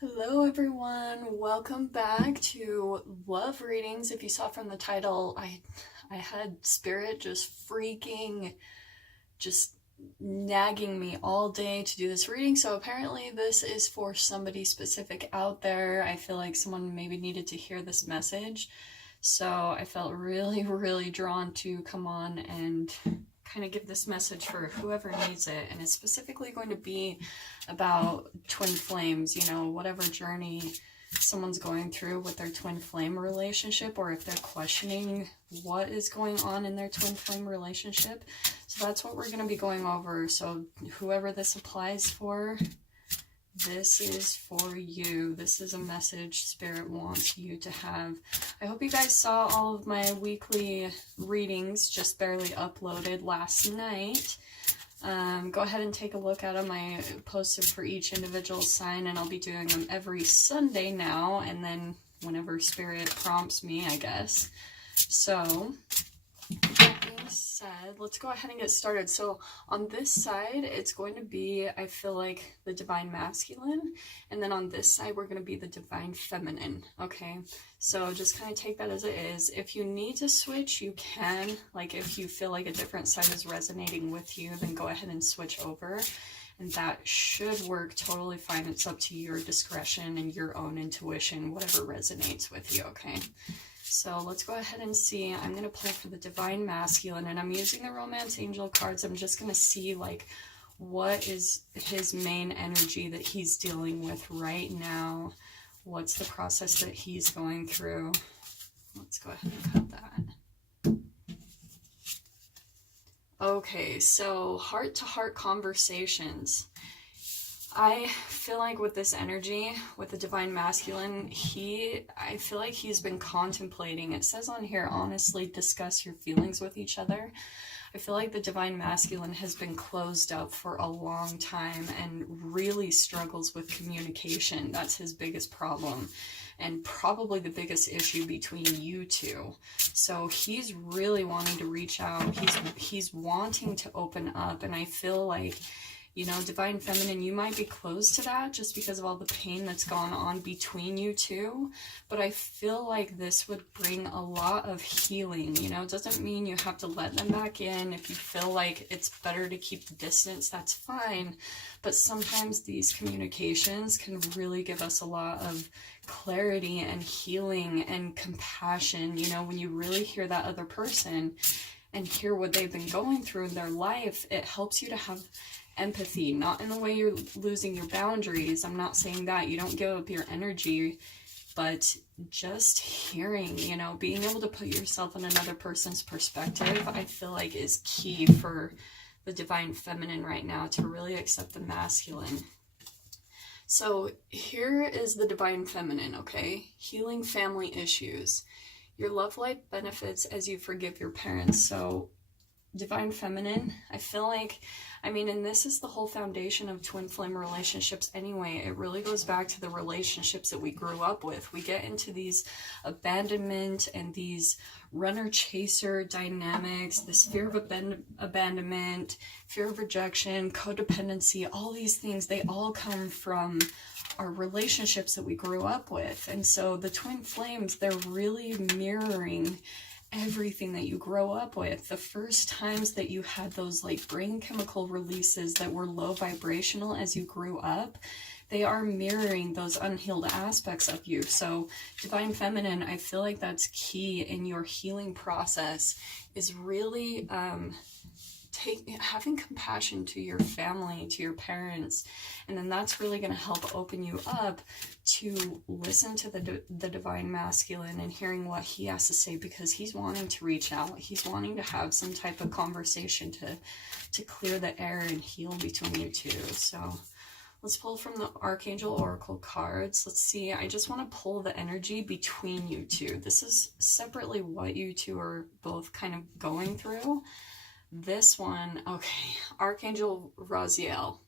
Hello everyone, welcome back to Love Readings. If you saw from the title, I had spirit just nagging me all day to do this reading, so apparently this is for somebody specific out there. I feel like someone maybe needed to hear this message, so I felt really drawn to come on and kind of give this message for whoever needs it. And it's specifically going to be about twin flames, you know, whatever journey someone's going through with their twin flame relationship, or if they're questioning what is going on in their twin flame relationship. So that's what we're going to be going over. So whoever this applies for, this is for you. This is a message Spirit wants you to have. I hope you guys saw all of my weekly readings, just barely uploaded last night. Go ahead and take a look at them. I posted for each individual sign, and I'll be doing them every Sunday now, and then whenever Spirit prompts me, I guess. So, that being said, let's go ahead and get started. So on this side, it's going to be, I feel like, the Divine Masculine, and then on this side, we're going to be the Divine Feminine, okay? So just kind of take that as it is. If you need to switch, you can. Like, if you feel like a different side is resonating with you, then go ahead and switch over, and that should work totally fine. It's up to your discretion and your own intuition, whatever resonates with you, okay? So let's go ahead and see. I'm going to pull for the Divine Masculine, and I'm using the Romance Angel cards. I'm just going to see, like, what is his main energy that he's dealing with right now. What's the process that he's going through? Let's go ahead and cut that. Okay, so heart-to-heart conversations. I feel like with this energy, with the Divine Masculine, I feel like he's been contemplating. It says on here, honestly, discuss your feelings with each other. I feel like the Divine Masculine has been closed up for a long time and really struggles with communication. That's his biggest problem, and probably the biggest issue between you two. So he's really wanting to reach out. He's wanting to open up, and I feel like, you know, Divine Feminine, you might be closed to that just because of all the pain that's gone on between you two. But I feel like this would bring a lot of healing. You know, it doesn't mean you have to let them back in. If you feel like it's better to keep the distance, that's fine. But sometimes these communications can really give us a lot of clarity and healing and compassion. You know, when you really hear that other person and hear what they've been going through in their life, it helps you to have empathy, not in the way you're losing your boundaries. I'm not saying that. You don't give up your energy, but just hearing, you know, being able to put yourself in another person's perspective, I feel like is key for the Divine Feminine right now to really accept the masculine. So here is the Divine Feminine, okay? Healing family issues. Your love life benefits as you forgive your parents. So Divine Feminine, I feel like, I mean, and this is the whole foundation of twin flame relationships anyway. It really goes back to the relationships that we grew up with. We get into these abandonment and these runner-chaser dynamics, this fear of abandonment, fear of rejection, codependency, all these things, they all come from our relationships that we grew up with. And so the twin flames, they're really mirroring everything that you grow up with. The first times that you had those like brain chemical releases that were low vibrational as you grew up, they are mirroring those unhealed aspects of you. So Divine Feminine, I feel like that's key in your healing process, is really having compassion to your family, to your parents, and then that's really going to help open you up to listen to the Divine Masculine and hearing what he has to say, because he's wanting to reach out. He's wanting to have some type of conversation to clear the air and heal between you two. So let's pull from the Archangel Oracle cards. Let's see. I just want to pull the energy between you two. This is separately what you two are both kind of going through. This one, okay, Archangel Raziel.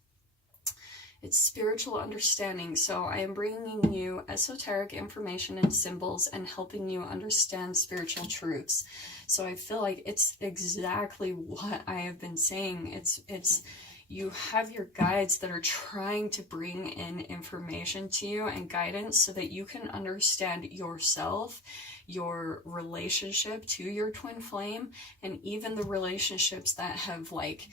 It's spiritual understanding. So I am bringing you esoteric information and symbols and helping you understand spiritual truths. So I feel like it's exactly what I have been saying. It's you have your guides that are trying to bring in information to you and guidance so that you can understand yourself, your relationship to your twin flame, and even the relationships that have like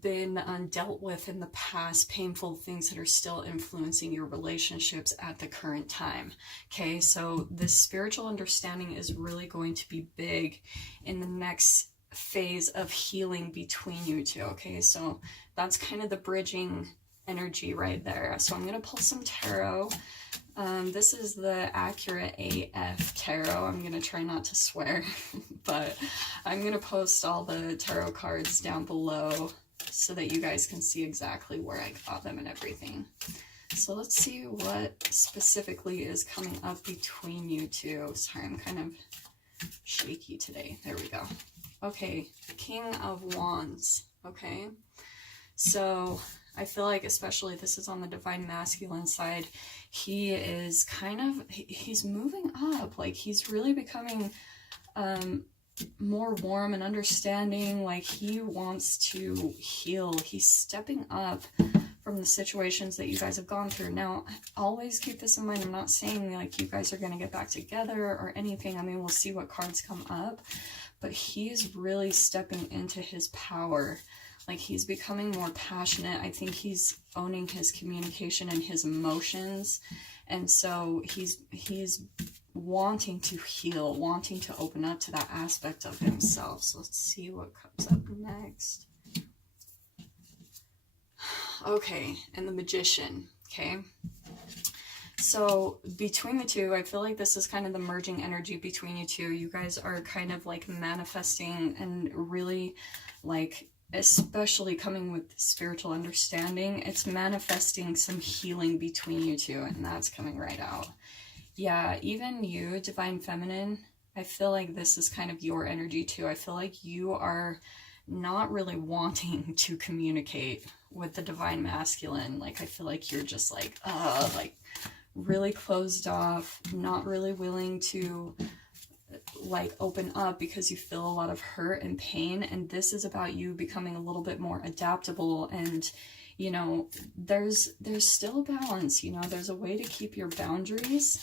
been undealt with in the past, painful things that are still influencing your relationships at the current time. Okay, so this spiritual understanding is really going to be big in the next phase of healing between you two. Okay, so that's kind of the bridging energy right there. So I'm going to pull some tarot. This is the Accurate AF Tarot. I'm going to try not to swear, but I'm going to post all the tarot cards down below so that you guys can see exactly where I got them and everything. So let's see what specifically is coming up between you two. Sorry, I'm kind of shaky today. There we go. Okay, King of Wands. Okay, so I feel like especially this is on the Divine Masculine side. He is kind of, he's moving up. Like he's really becoming more warm and understanding. Like he wants to heal. He's stepping up from the situations that you guys have gone through. Now, always keep this in mind. I'm not saying like you guys are going to get back together or anything. I mean, we'll see what cards come up, but he's really stepping into his power. Like he's becoming more passionate. I think he's owning his communication and his emotions. And so he's wanting to heal, wanting to open up to that aspect of himself. So let's see what comes up next. Okay, and the Magician, okay? So between the two, I feel like this is kind of the merging energy between you two. You guys are kind of like manifesting and really like, especially coming with spiritual understanding, it's manifesting some healing between you two, and that's coming right out. Yeah, even you, Divine Feminine, I feel like this is kind of your energy too. I feel like you are not really wanting to communicate with the Divine Masculine. Like, I feel like you're just like really closed off, not really willing to like open up because you feel a lot of hurt and pain. And this is about you becoming a little bit more adaptable. And you know, there's still a balance, you know, there's a way to keep your boundaries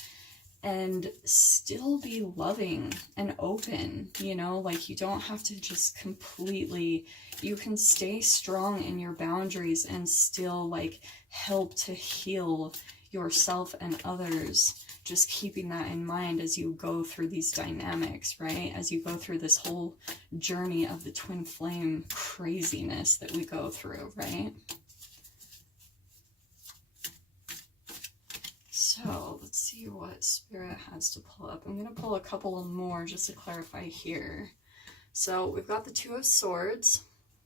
and still be loving and open, you know, like you don't have to just completely, you can stay strong in your boundaries and still like help to heal yourself and others. Just keeping that in mind as you go through these dynamics, right? As you go through this whole journey of the twin flame craziness that we go through, right? So let's see what Spirit has to pull up. I'm going to pull a couple more just to clarify here. So we've got the Two of Swords.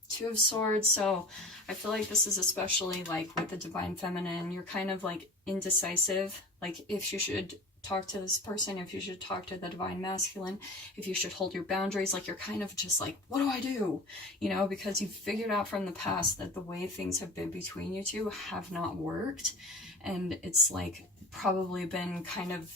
Two of Swords. So I feel like this is especially like with the Divine Feminine, you're kind of like indecisive. Like if you should talk to this person, if you should talk to the Divine Masculine, if you should hold your boundaries, like you're kind of just like, what do I do? You know, because you've figured out from the past that the way things have been between you two have not worked. And it's like probably been kind of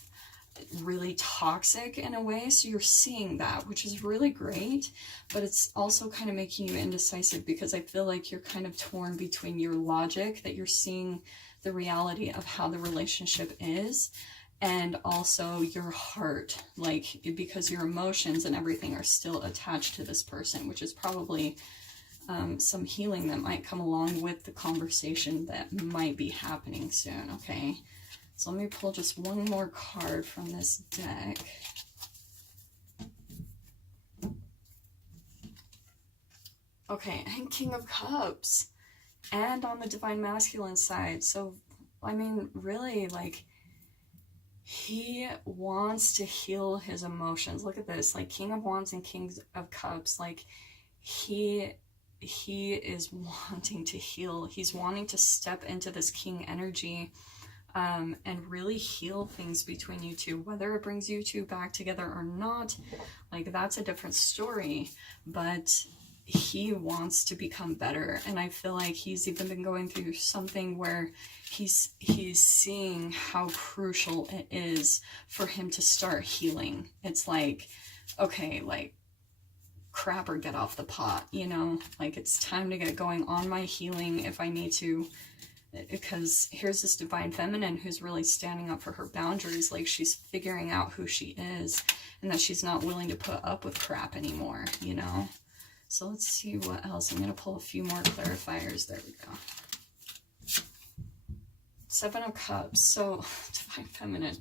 really toxic in a way. So you're seeing that, which is really great, but it's also kind of making you indecisive because I feel like you're kind of torn between your logic, that you're seeing the reality of how the relationship is, and also your heart, like because your emotions and everything are still attached to this person, which is probably some healing that might come along with the conversation that might be happening soon. Okay, so let me pull just one more card from this deck. Okay, and King of Cups, and on the Divine Masculine side. So I mean, really, like, he wants to heal his emotions. Look at this, like King of Wands and King of Cups, like he is wanting to heal. He's wanting to step into this king energy and really heal things between you two. Whether it brings you two back together or not, like that's a different story, but he wants to become better. And I feel like he's even been going through something where he's seeing how crucial it is for him to start healing. It's like, okay, like crap or get off the pot, you know? Like, it's time to get going on my healing if I need to. Because here's this divine feminine who's really standing up for her boundaries. Like, she's figuring out who she is and that she's not willing to put up with crap anymore, you know? So let's see what else. I'm going to pull a few more clarifiers. There we go. 7 of Cups. So, divine feminine,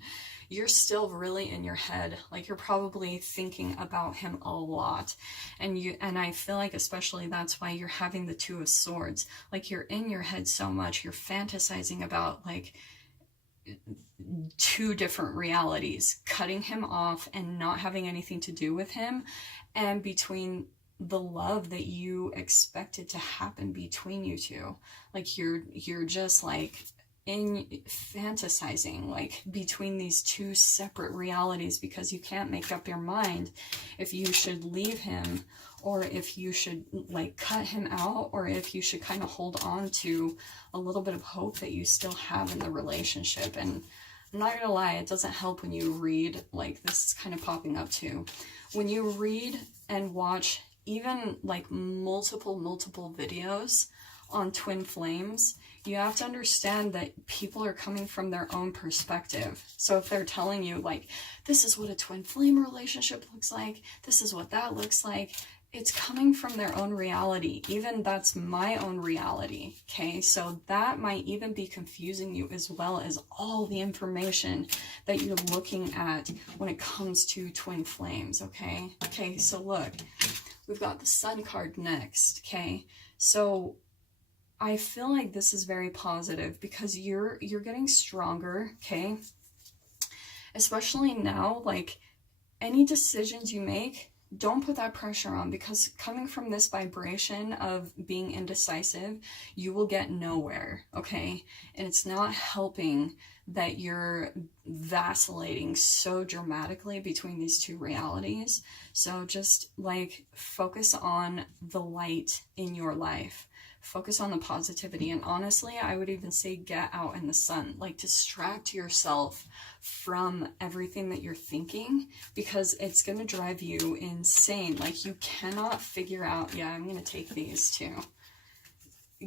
you're still really in your head. Like, you're probably thinking about him a lot. And I feel like especially that's why you're having the 2 of Swords. Like, you're in your head so much. You're fantasizing about, like, 2 different realities. Cutting him off and not having anything to do with him. And between the love that you expected to happen between you two. Like, you're just, like, in fantasizing like between these 2 separate realities, because you can't make up your mind if you should leave him or if you should like cut him out, or if you should kind of hold on to a little bit of hope that you still have in the relationship. And I'm not gonna lie, it doesn't help when you read, like, this is kind of popping up too, when you read and watch even like multiple videos on twin flames. You have to understand that people are coming from their own perspective. So if they're telling you, like, this is what a twin flame relationship looks like, this is what that looks like, it's coming from their own reality. Even that's my own reality, okay? So that might even be confusing you, as well as all the information that you're looking at when it comes to twin flames, okay? Okay, so look, we've got the Sun card next, okay? So I feel like this is very positive because you're getting stronger, okay? Especially now, like, any decisions you make, don't put that pressure on, because coming from this vibration of being indecisive, you will get nowhere, okay? And it's not helping that you're vacillating so dramatically between these 2 realities. So just, like, focus on the light in your life. Focus on the positivity. And honestly, I would even say get out in the sun. Like, distract yourself from everything that you're thinking, because it's going to drive you insane. Like, you cannot figure out, yeah, I'm going to take these too.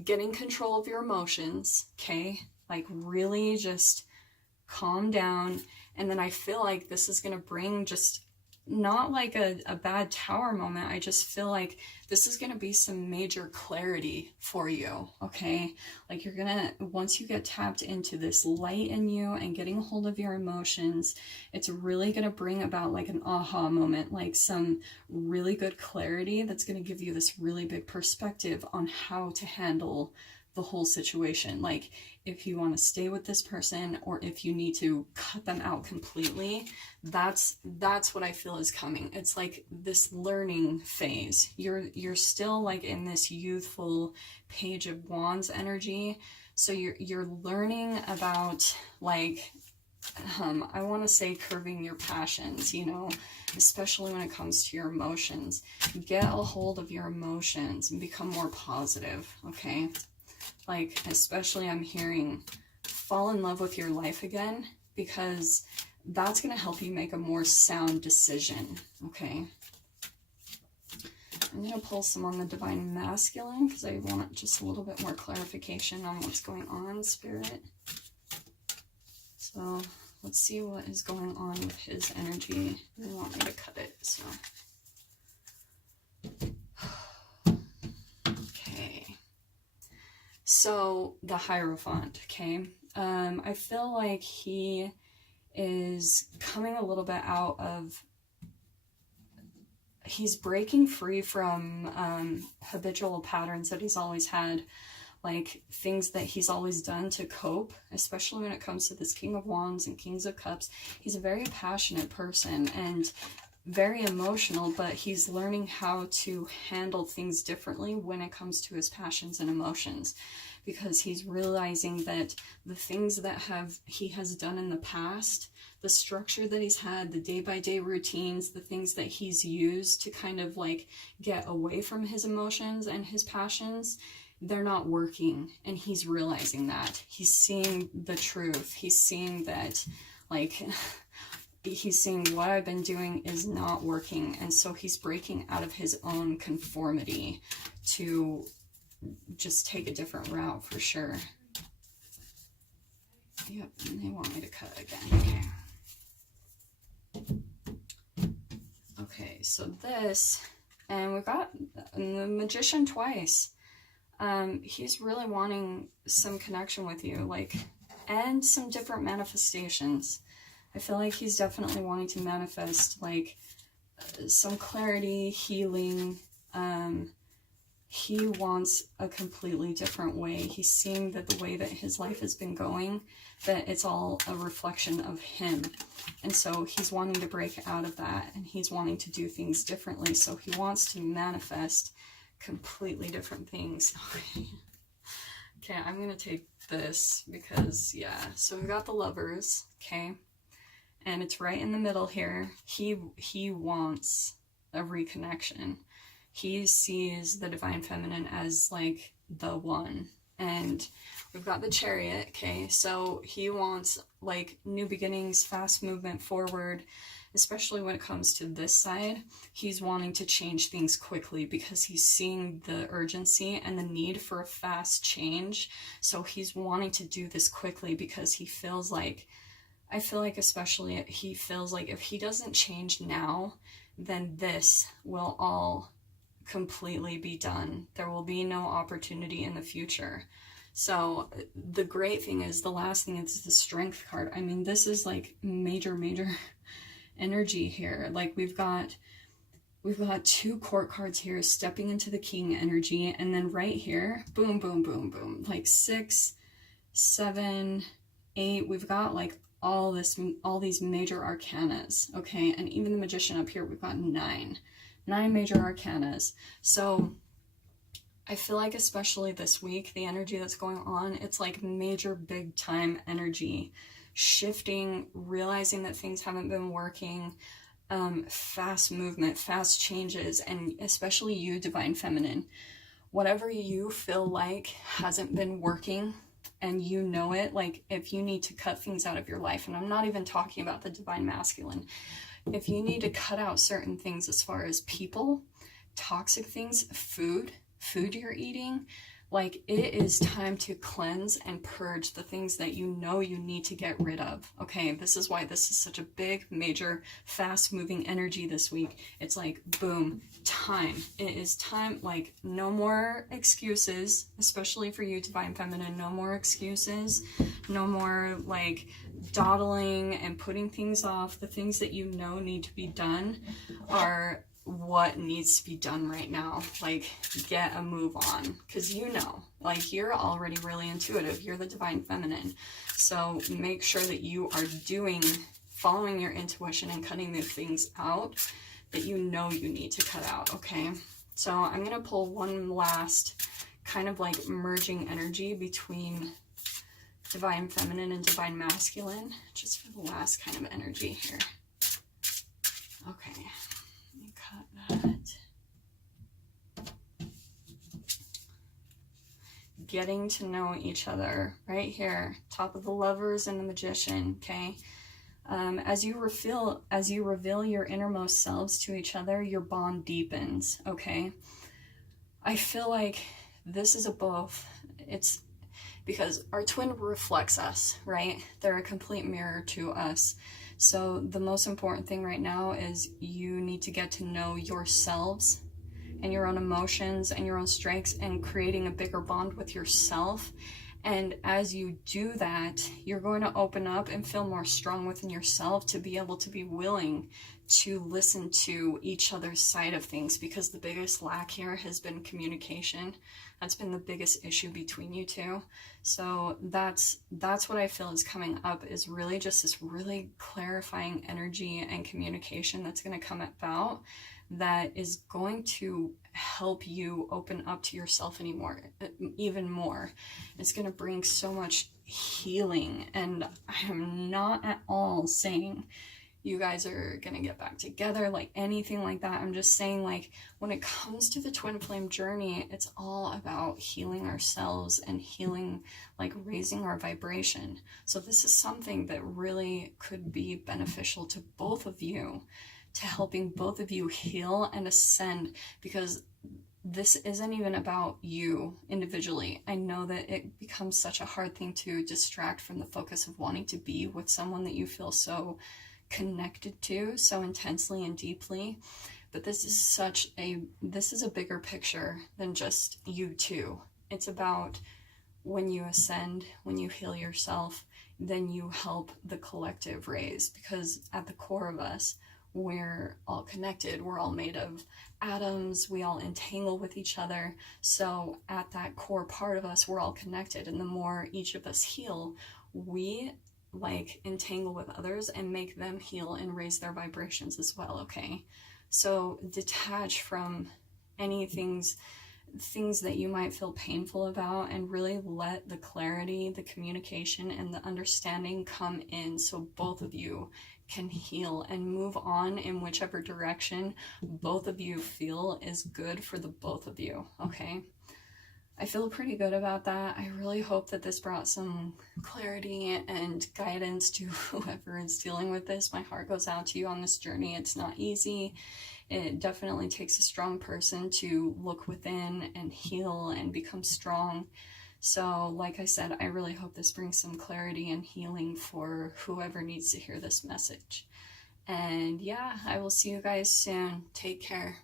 Getting control of your emotions, okay? Like, really just calm down. And then I feel like this is going to bring just not like a bad tower moment. I just feel like this is going to be some major clarity for you, okay? Like, you're going to, once you get tapped into this light in you and getting a hold of your emotions, it's really going to bring about like an aha moment, like some really good clarity that's going to give you this really big perspective on how to handle the whole situation. Like, if you want to stay with this person or if you need to cut them out completely, that's what I feel is coming. It's like this learning phase. You're still like in this youthful Page of Wands energy. So you're learning about, like, I want to say curving your passions, you know, especially when it comes to your emotions. Get a hold of your emotions and become more positive, okay? Like, especially I'm hearing fall in love with your life again, because that's going to help you make a more sound decision, okay? I'm going to pull some on the Divine Masculine because I want just a little bit more clarification on what's going on, Spirit. So let's see what is going on with his energy. They want me to cut it, so... So, the Hierophant, okay? I feel like he is coming a little bit out of... He's breaking free from habitual patterns that he's always had. Like, things that he's always done to cope, especially when it comes to this King of Wands and Kings of Cups. He's a very passionate person and very emotional, but he's learning how to handle things differently when it comes to his passions and emotions, because he's realizing that the things that he has done in the past, the structure that he's had, the day-by-day routines, the things that he's used to kind of like get away from his emotions and his passions, they're not working. And he's realizing that. He's seeing the truth. He's seeing that, like, he's saying what I've been doing is not working, and so he's breaking out of his own conformity to just take a different route for sure. Yep, and they want me to cut again. Okay. Okay, so this, and we've got the Magician twice. He's really wanting some connection with you, like, and some different manifestations. I feel like he's definitely wanting to manifest, like, some clarity, healing. He wants a completely different way. He's seeing that the way that his life has been going, that it's all a reflection of him. And so he's wanting to break out of that, and he's wanting to do things differently. So he wants to manifest completely different things. Okay, I'm going to take this because, yeah. So we've got the Lovers, okay? And it's right in the middle here. He wants a reconnection. He sees the Divine Feminine as, like, the one. And we've got the Chariot, okay? So he wants, like, new beginnings, fast movement forward, especially when it comes to this side. He's wanting to change things quickly because he's seeing the urgency and the need for a fast change. So he's wanting to do this quickly because he feels like, I feel like especially he feels like if he doesn't change now, then this will all completely be done. There will be no opportunity in the future. So the great thing is, the last thing is the Strength card. I mean, this is like major energy here. Like we've got 2 Court cards here stepping into the King energy, and then right here, boom, boom, boom, boom, like 6, 7, 8. We've got like all these major arcanas, okay? And even the Magician up here, we've got 9 major arcanas. So I feel like especially this week, the energy that's going on, it's like major big time energy, shifting, realizing that things haven't been working, fast movement, fast changes, and especially you, Divine Feminine, whatever you feel like hasn't been working and you know it, like if you need to cut things out of your life, and I'm not even talking about the Divine Masculine, if you need to cut out certain things as far as people, toxic things, food you're eating, like it is time to cleanse and purge the things that you know you need to get rid of. Okay, this is why this is such a big, major, fast-moving energy this week. It's like, boom, time. It is time, like no more excuses, especially for you, Divine Feminine, no more excuses, no more like dawdling and putting things off. The things that you know need to be done are what needs to be done right now. Like, get a move on, because you know, like, you're already really intuitive. You're the Divine Feminine, so make sure that you are following your intuition and cutting the things out that you know you need to cut out. Okay, so I'm gonna pull one last kind of like merging energy between Divine Feminine and Divine Masculine, just for the last kind of energy here. Okay, let me cut that. Getting to know each other, right here, top of the Lovers and the Magician, okay? As you reveal your innermost selves to each other, your bond deepens, okay? I feel like this is a both. It's because our twin reflects us, right? They're a complete mirror to us. So the most important thing right now is you need to get to know yourselves and your own emotions and your own strengths, and creating a bigger bond with yourself. And as you do that, you're going to open up and feel more strong within yourself to be able to be willing to listen to each other's side of things, because the biggest lack here has been communication. That's been the biggest issue between you two. So that's what I feel is coming up, is really just this really clarifying energy and communication that's going to come about, that is going to help you open up to yourself even more. It's going to bring so much healing. And I am not at all saying you guys are gonna get back together, like anything like that. I'm just saying, like, when it comes to the twin flame journey, it's all about healing ourselves and healing, like raising our vibration. So this is something that really could be beneficial to both of you, to helping both of you heal and ascend, because this isn't even about you individually. I know that it becomes such a hard thing to distract from the focus of wanting to be with someone that you feel so connected to so intensely and deeply, but this is a bigger picture than just you two. It's about when you ascend, when you heal yourself, then you help the collective raise, because at the core of us, we're all connected. We're all made of atoms. We all entangle with each other. So at that core part of us, we're all connected. And the more each of us heal, we like entangle with others and make them heal and raise their vibrations as well. Okay. So detach from any things that you might feel painful about, and really let the clarity, the communication, and the understanding come in, so both of you can heal and move on in whichever direction both of you feel is good for the both of you. Okay, I feel pretty good about that. I really hope that this brought some clarity and guidance to whoever is dealing with this. My heart goes out to you on this journey. It's not easy. It definitely takes a strong person to look within and heal and become strong. So, like I said, I really hope this brings some clarity and healing for whoever needs to hear this message. And yeah, I will see you guys soon. Take care.